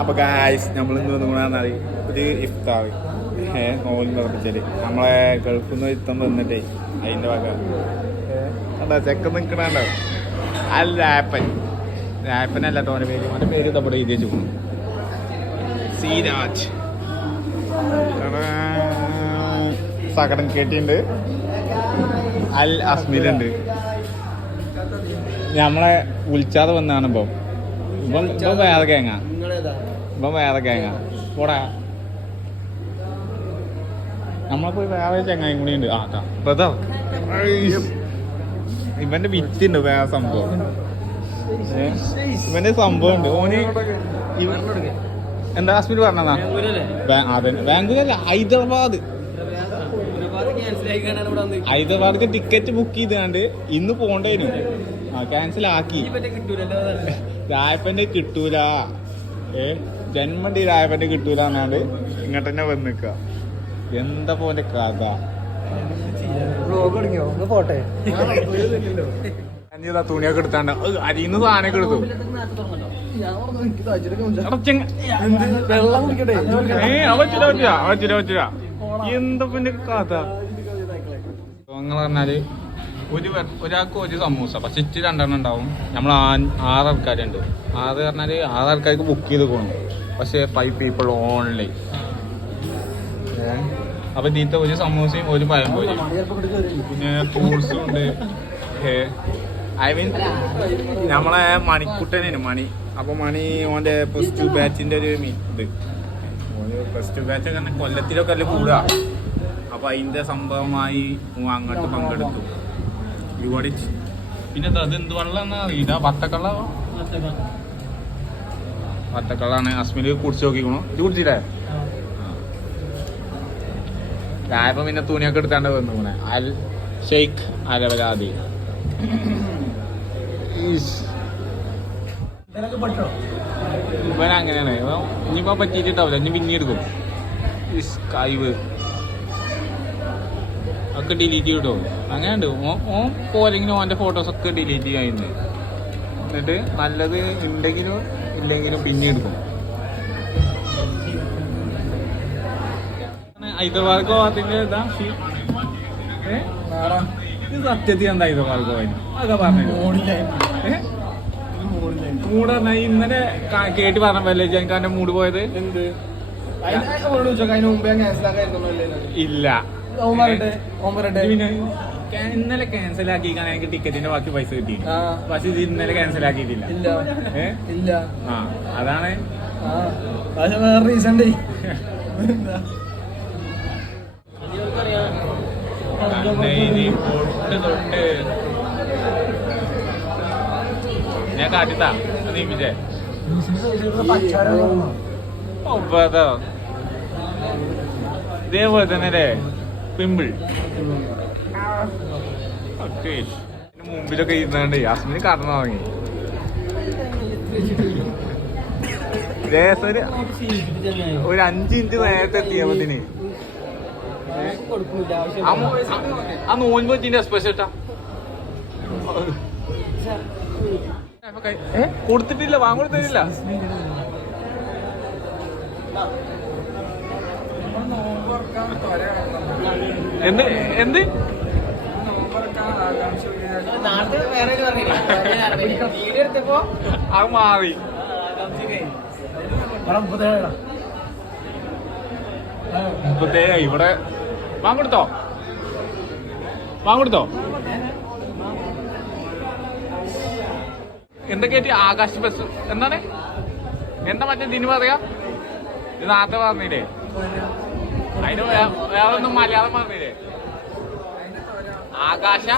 അപ്പൊ ഗായ്സ് നമ്മൾ ഇന്ന് വന്നുകൊണ്ടാന്ന് അറിയും ഒരു ഏ നോലും തുറപ്പിച്ചാൽ നമ്മളെ ഗൾഫിൽ നിന്ന് ഇത്തം വന്നിട്ടേ അതിന്റെ വക. എന്താ ചെക്ക നിൽക്കണോ അല്ല ആപ്പൻ ആപ്പനല്ല തോന്നെ പേര്. അവന്റെ പേര് നമ്മുടെ ഇതേ വെച്ചു സീരാജ്. സകടം കേട്ടിട്ടുണ്ട്. അൽ അസ്മിലുണ്ട്. നമ്മളെ വിളിച്ചാതെ വന്നാണ് ഇപ്പം. ഇപ്പം ഇപ്പം വേറെ കേങ്ങ ഇപ്പം വേറെ കേങ്ങ പോടാ. നമ്മളെ പോയി വേറെ ചങ്ങായും കൂടി ഉണ്ട്. ആ ബ്രദർ. ഇവന്റെ വിറ്റുണ്ട് വേറെ സംഭവം? ഇവന്റെ സംഭവം ഉണ്ട് ഓന് എന്താ ഹസ്ബൻഡ് പറഞ്ഞതാ? അതന്നെ ബാംഗ്ലൂരല്ല ഹൈദരാബാദ്. ഹൈദരാബാദിക്ക് ടിക്കറ്റ് ബുക്ക് ചെയ്താണ്ട് ഇന്ന് പോണ്ടേനു. ആ ക്യാൻസൽ ആക്കി. രായപ്പന്റെ കിട്ടൂല. ഏ? ജന്മണ്ടി രായപ്പന്റെ കിട്ടൂല എന്നാണ്ട് ഇങ്ങോട്ട് തന്നെ വന്ന് നിക്ക എന്താ പോലെ കഥ പോട്ടെ തുണിയൊക്കെ എടുത്താണ്ട് അരിന്ന് സാധനമൊക്കെ എടുത്തു. എന്താ പിന്നെ കഥ? പറഞ്ഞാൽ ഒരു ഒരാൾക്ക് ഒരു സമൂസ പക്ഷെ ഇച്ചിരി രണ്ടെണ്ണം ഉണ്ടാവും. നമ്മൾ ആറ് ആൾക്കാരുണ്ട്. ആറ് പറഞ്ഞാൽ ആറ് ആൾക്കാർക്ക് ബുക്ക് ചെയ്ത് പോകണം പക്ഷെ ഫൈവ് പീപ്പിൾ ഓൺലി അപ്പൊ ഇതിത്തെ ഒരു സമൂസയും ഒരു പഴം പോയി. പിന്നെ ഫ്രൂട്ട്സും ഉണ്ട്. ഐ മീൻ നമ്മളെ മണിക്കുട്ടനാണ് മണി. അപ്പൊ മണി ഓന്റെ പ്ലസ് ടു ബാച്ചിന്റെ ഒരു ഇത്. പ്ലസ് ടു ബാച്ച് അങ്ങനെ കൊല്ലത്തിലൊക്കെ അല്ല കൂടുക. അപ്പൊ അതിന്റെ സംഭവമായി അങ്ങോട്ട് പങ്കെടുത്തു. ഇവിടെ പിന്നെ അത് എന്ത് വെള്ളം അറിയില്ല. വത്തക്കള്ള വത്തക്കള്ളാണ് അസ്മിന് കുടിച്ച് നോക്കിക്കണു. ഇത് കുടിച്ചില്ലേ? ചായപ്പം പിന്നെ തുണിയൊക്കെ എടുത്താണ്ട് വന്നു പോണെ അൽ ഷെയ്ഖ് അലവലാദി. ഇവൻ അങ്ങനെയാണ്. ഇനിയിപ്പോ പറ്റിയിട്ടുണ്ടാവില്ല. ഇനി പിന്നെ എടുക്കും. കഴിവ് ഒക്കെ ഡിലീറ്റ് ചെയ്തോ അങ്ങനെയുണ്ട്. ഓൻ പോരെങ്കിലും ഓന്റെ ഫോട്ടോസ് ഒക്കെ ഡിലീറ്റ് ചെയ്യുന്നത് എന്നിട്ട് നല്ലത് ഉണ്ടെങ്കിലും ഇല്ലെങ്കിലും പിന്നെ എടുക്കും ഇതാ സത്യത്തിൽ എന്താ അതൊക്കെ പറഞ്ഞു മൂട് പറഞ്ഞ ഇന്നലെ കേട്ട് പറഞ്ഞല്ലേ എനിക്ക് അവന്റെ മൂട് പോയത്. എന്ത്? ഇല്ല. ഓൻ പറയട്ടെ ഓൻ ഇന്നലെ ക്യാൻസൽ ആക്കിക്കാൻ എനിക്ക് ടിക്കറ്റിന്റെ ബാക്കി പൈസ കിട്ടി പക്ഷെ ഇത് ഇന്നലെ ക്യാൻസൽ ആക്കിയിട്ടില്ല. ഇല്ല. ആ അതാണ്. ആ. പക്ഷെ വേറെ റീസൺ ഞാൻ കാട്ടിത്താ. നീപ്പിച്ചേ ഒമ്പതോ ഇതേപോലെ തന്നെ അല്ലേ പിമ്പിൾ മുമ്പിലൊക്കെ ഇരുന്നാണ്ട് യാസ്മിന് കടന്നു തുടങ്ങി ദേശം ഒരു അഞ്ച് മിനിറ്റ് നേരത്തെ എത്തിയപ്പത്തിന് ആ നോൻപ് വെച്ചിന്റെ ഏ? കൊടുത്തിട്ടില്ല വാങ്ങ കൊടുത്തിട്ടില്ല. എന്ത്? എന്ത്? നാളത്തെ വേറെ വീഡിയോ എടുത്തപ്പോ അത് മാറി. മുപ്പത്തേ ഇവിടെ. വാങ്ങിടുത്തോ വാങ്ങിടുത്തോ എന്തൊക്കെയായിട്ട് ആകാശ് ബസ്. എന്താണ്? എന്താ മറ്റേ ഇതിന് പറയാ? ഇത് നാട്ടെ പറഞ്ഞില്ലേ? അതിന് വേറെ ഒന്നും മലയാളം പറഞ്ഞില്ലേ? ആകാശ?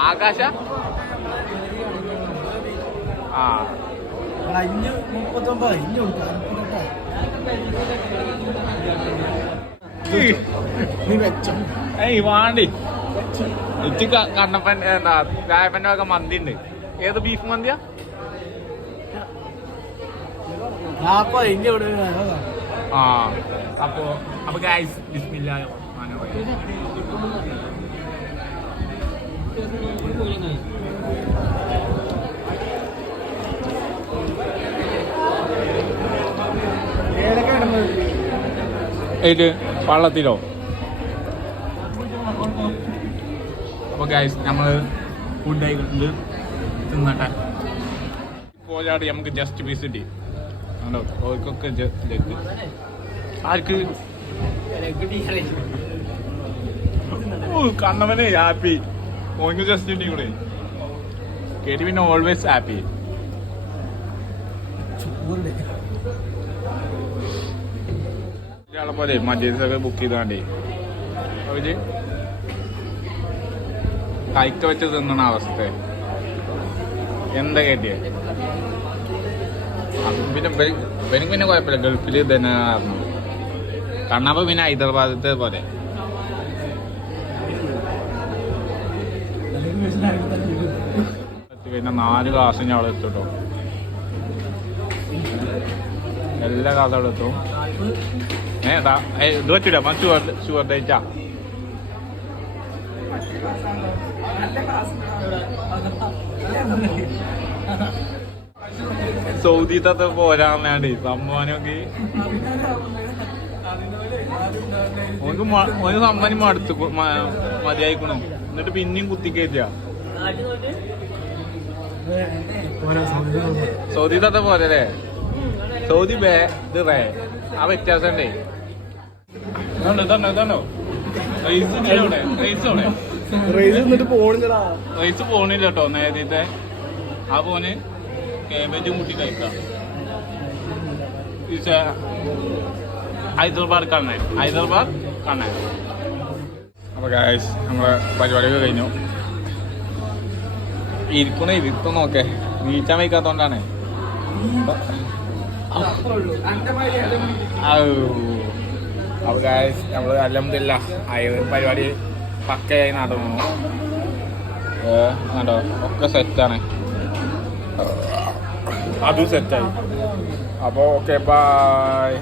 ആകാശ? ആ. ഇഞ്ഞ് മുപ്പത്തൊമ്പത് വെച്ചോ. ഏയ് വാണ്ടി. ഇച്ച് ക- കണ്ണപ്പൻ എന്താ രായപ്പന്റെ ഒക്കെ മന്തി ഉണ്ട് ഏത് ബീഫ് മന്തിയാ? ആ. അപ്പോ അപ്പൊ ഗായ്സ് ബിസ്മില്ലാ ഏത്? വള്ളത്തിലോ അപ്പോൾ ഗായ്സ് നമ്മൾ ഫുഡ് ആയിട്ടുണ്ട് തിന്നട്ടെ. പോരാടി നമുക്ക് ജസ്റ്റ് വിസിറ്റ് ചെയ്യും. ആർക്ക്? കണ്ണവനെ ഹാപ്പി ഓർക്ക് ജസ്റ്റ് കൂടെ. കേട്ടി പിന്നെ ഓൾവേസ് ഹാപ്പി പോലെ മറ്റേതൊക്കെ ബുക്ക് ചെയ്താണ്ടേ. അവർ കൈക്ക വെച്ച് തിന്നണ അവസ്ഥ. എന്താ കേട്ടിയ? പിന്നെ എനിക്ക് പിന്നെ കുഴപ്പമില്ല. ഗൾഫിൽ തന്നെ കാരണം കണ്ണപ്പ പിന്നെ ഹൈദരാബാദത്തെ പോലെ. പിന്നെ നാല് ക്ലാസ് ഞാൻ അവിടെ കേട്ടോ എല്ലാ ക്ലാസ് അവിടെ എത്തും. ഏതാ ഇത് പറ്റൂല ഷുഗർ ഷുഗർ ഡേറ്റാ സൗദിത്തത്തെ പോരാൻ വേണ്ടി സമ്മാനൊക്കെ ഓനക്ക് ഓന് സമ്മാനം മടുത്തു മതിയായിക്കണു. എന്നിട്ട് പിന്നെയും കുത്തിക്കയറ്റാ സൗദി തത്ത പോരല്ലേ സൗദി ബേ ഇത് റേ. ആ വ്യത്യാസം ഉണ്ടേ. ഇതുണ്ടോ റൈസ് ഇതിലെവിടെ റൈസ് എവിടെ റേസ് എന്നിട്ട് പോണില്ലടാ. റൈസ് പോണില്ല കേട്ടോ നേരത്തെ. ആ പോന് കേബേജും കൂട്ടി കഴിക്കാം. ഹൈദരാബാദ് കണ്ണേ ഹൈദരാബാദ് കണ്ണൻ അപ്പൊ ഗായ്സ് നമ്മളെ പരിപാടിയൊക്കെ കഴിഞ്ഞു. ഇരിക്കണ ഇരുത്തം നോക്കേ. നീച്ചാൻ വയ്ക്കാത്തോണ്ടാണ്. അപ്പോൾ ഗായസ് നമ്മൾ നമ്മൾ ആയത് പരിപാടി പക്കയായി നടന്നു. ണ്ടോ ഒക്കെ സെറ്റാണ് അതും സെറ്റായി അപ്പോൾ ഓക്കെ ബായ്